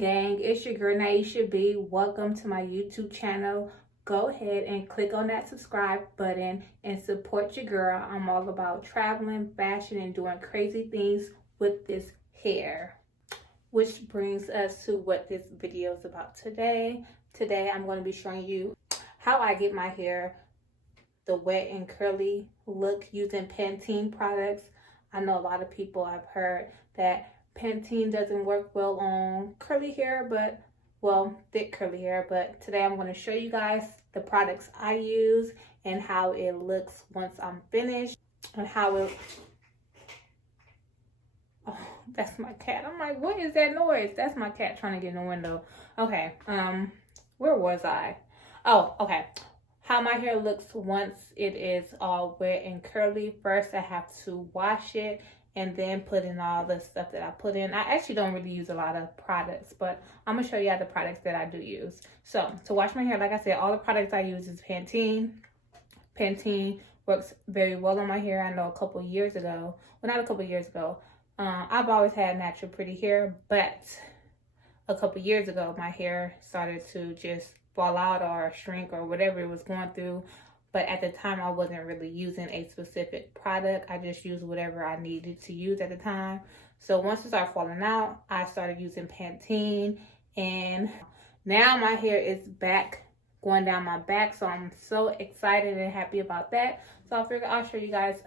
gang, it's your girl Naisha B. Welcome to my YouTube channel. Go ahead and click on that subscribe button and support your girl. I'm all about traveling, fashion, and doing crazy things with this hair. Which brings us to what this video is about today. Today I'm going to be showing you how I get my hair the wet and curly look using Pantene products. I know a lot of people have heard that Pantene doesn't work well on curly hair, but well, thick curly hair. But today I'm going to show you guys the products I use and how it looks once I'm finished, and how it, oh, that's my cat. I'm like, what is that noise? That's my cat trying to get in the window. Okay, where was I? Oh, okay. How my hair looks once it is all wet and curly. First, I have to wash it and then put in all the stuff that I put in. I actually don't really use a lot of products, but I'm gonna show you all the products that I do use. So to wash my hair, like I said, all the products I use is Pantene. Pantene works very well on my hair. I know a couple years ago, well, not a couple years ago, I've always had natural pretty hair, but a couple years ago my hair started to just fall out or shrink or whatever it was going through. But at the time I wasn't really using a specific product. I just used whatever I needed to use at the time. So once it started falling out, I started using Pantene, and now my hair is back going down my back. So I'm so excited and happy about that. So I figured I'll show you guys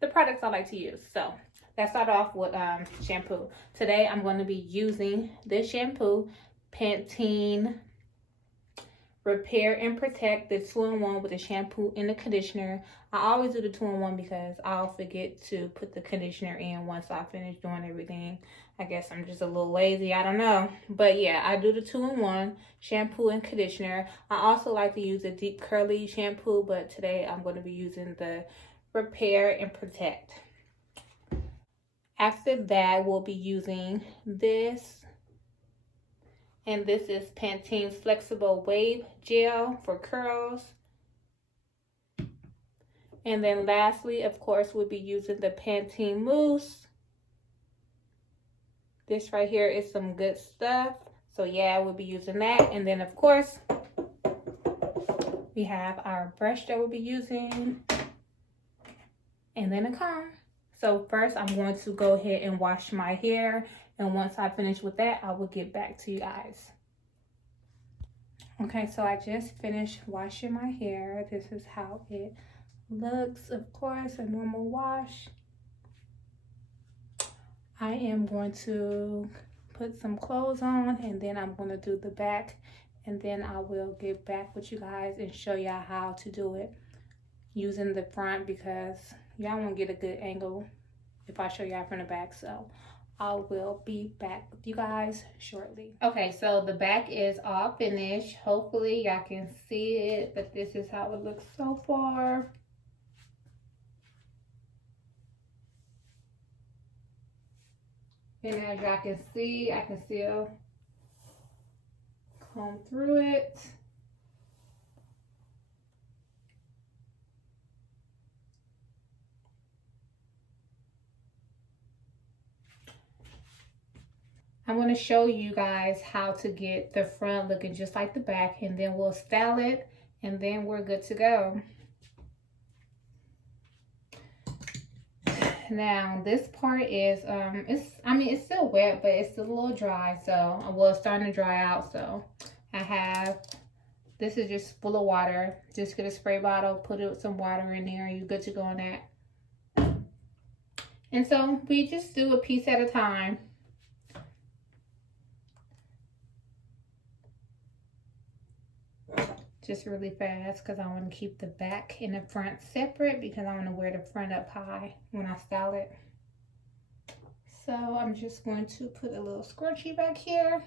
the products I like to use. So let's start off with shampoo. Today I'm going to be using this shampoo, Pantene Repair and Protect, the 2-in-1 with the shampoo and the conditioner. I always do the 2-in-1 because I'll forget to put the conditioner in once I finish doing everything. I guess I'm just a little lazy, I don't know. But yeah, I do the 2-in-1 shampoo and conditioner. I also like to use a deep curly shampoo, but today I'm going to be using the Repair and Protect. After that, we'll be using this. And this is Pantene's Flexible Wave Gel for curls. And then lastly, of course, we'll be using the Pantene Mousse. This right here is some good stuff. So yeah, we'll be using that. And then of course, we have our brush that we'll be using. And then a comb. So first I'm going to go ahead and wash my hair. And once I finish with that, I will get back to you guys. Okay, so I just finished washing my hair. This is how it looks. Of course, a normal wash. I am going to put some clothes on, and then I'm going to do the back. And then I will get back with you guys and show y'all how to do it using the front, because y'all won't get a good angle if I show y'all from the back. So I will be back with you guys shortly. Okay, so the back is all finished. Hopefully y'all can see it, but this is how it looks so far. And as y'all can see, I can still comb through it. I'm going to show you guys how to get the front looking just like the back, and then we'll style it, and then we're good to go. Now this part is it's still wet, but it's still a little dry. So well, it's starting to dry out. So I have, this is just full of water. Just get a spray bottle, put it with some water in there, you're good to go on that. And so we just do a piece at a time. Just really fast, because I want to keep the back and the front separate, because I want to wear the front up high when I style it. So I'm just going to put a little scrunchie back here.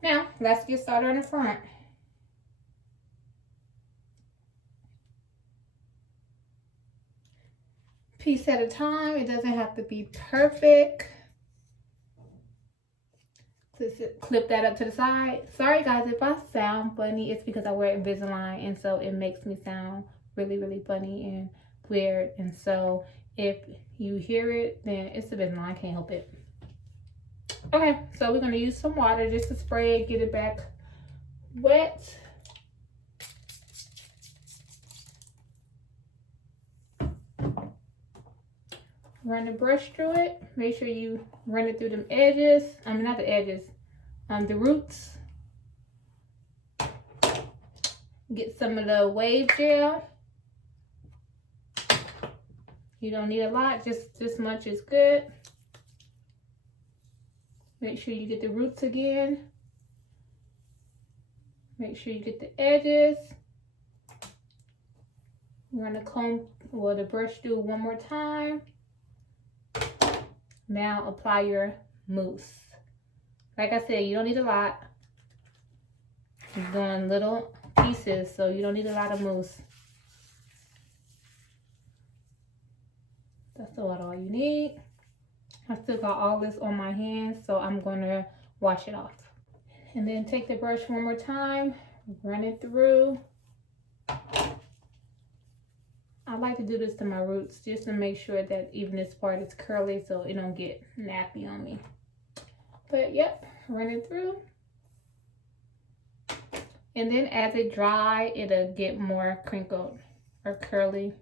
Now let's get started on the front. Piece at a time. It doesn't have to be perfect. Clip that up to the side. Sorry guys if I sound funny, it's because I wear Invisalign, and so it makes me sound really funny and weird. And so if you hear it, then it's Invisalign, I can't help it. Okay, so we're gonna use some water just to spray it, get it back wet. Run the brush through it. Make sure you run it through them edges. I mean, not the edges, the roots. Get some of the wave gel. You don't need a lot, just this much is good. Make sure you get the roots again. Make sure you get the edges. Run the comb or the brush through one more time. Now apply your mousse. Like I said, you don't need a lot. You're doing little pieces, so you don't need a lot of mousse. That's about all you need. I still got all this on my hands, so I'm gonna wash it off. And then take the brush one more time, run it through. I like to do this to my roots just to make sure that even this part is curly so it don't get nappy on me. But yep, run it through. And then as it dries, it'll get more crinkled or curly.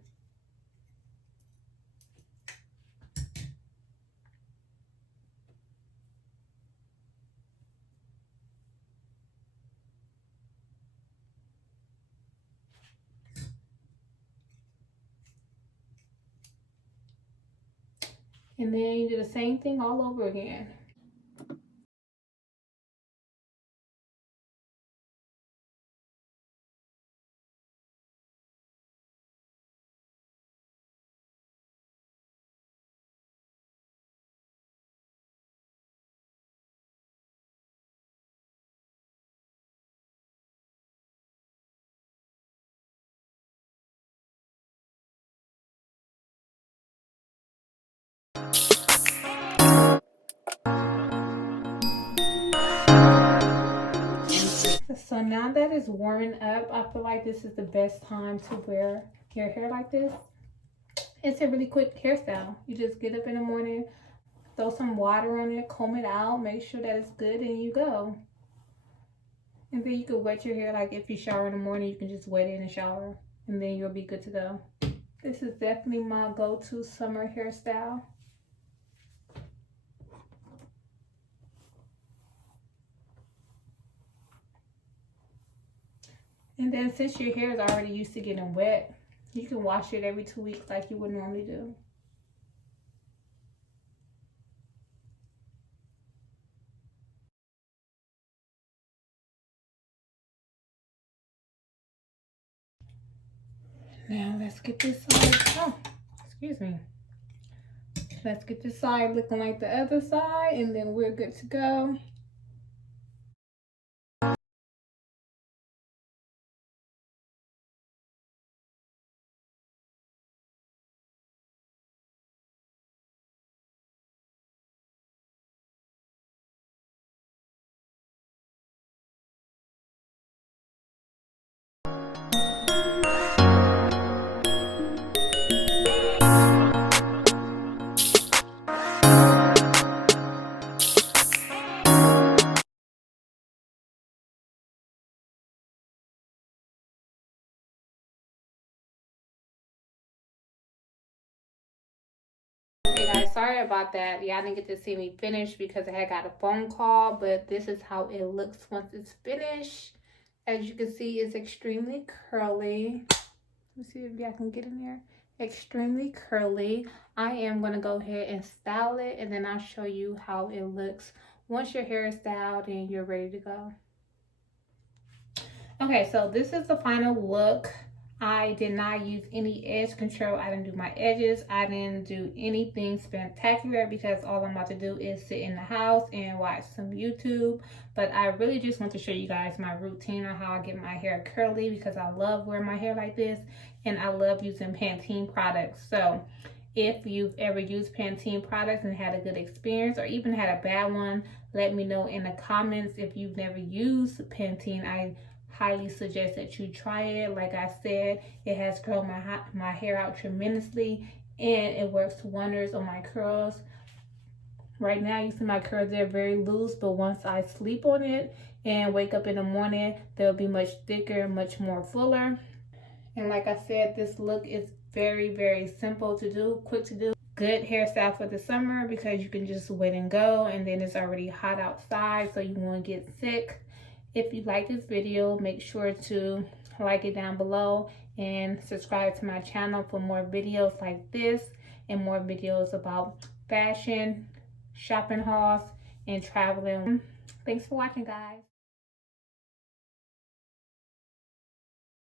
And then you do the same thing all over again. So now that it's warming up, I feel like this is the best time to wear your hair like this. It's a really quick hairstyle. You just get up in the morning, throw some water on it, comb it out, make sure that it's good, and you go. And then you can wet your hair, like if you shower in the morning, you can just wet it in the shower, and then you'll be good to go. This is definitely my go-to summer hairstyle. And then since your hair is already used to getting wet, you can wash it every 2 weeks like you would normally do. Now let's get this side, oh, excuse me. Let's get this side looking like the other side, and then we're good to go. Hey guys, sorry about that. Y'all didn't get to see me finish because I had got a phone call, but this is how it looks once it's finished. As you can see, it's extremely curly. Let's see if y'all can get in there. Extremely curly. I am going to go ahead and style it, and then I'll show you how it looks once your hair is styled and you're ready to go. Okay, so this is the final look. I did not use any edge control. I didn't do my edges. I didn't do anything spectacular because all I'm about to do is sit in the house and watch some YouTube. But I really just want to show you guys my routine on how I get my hair curly because I love wearing my hair like this and I love using Pantene products. So if you've ever used Pantene products and had a good experience or even had a bad one, let me know in the comments. If you've never used Pantene, I highly suggest that you try it. Like I said, it has curled my hair out tremendously and it works wonders on my curls. Right now, you see my curls, they're very loose, but once I sleep on it and wake up in the morning, they'll be much thicker, much more fuller. And like I said, this look is very, very simple to do, quick to do. Good hairstyle for the summer because you can just wet and go, and then it's already hot outside, so you won't get sick. If you like this video, make sure to like it down below and subscribe to my channel for more videos like this and more videos about fashion, shopping hauls, and traveling. Thanks for watching, guys.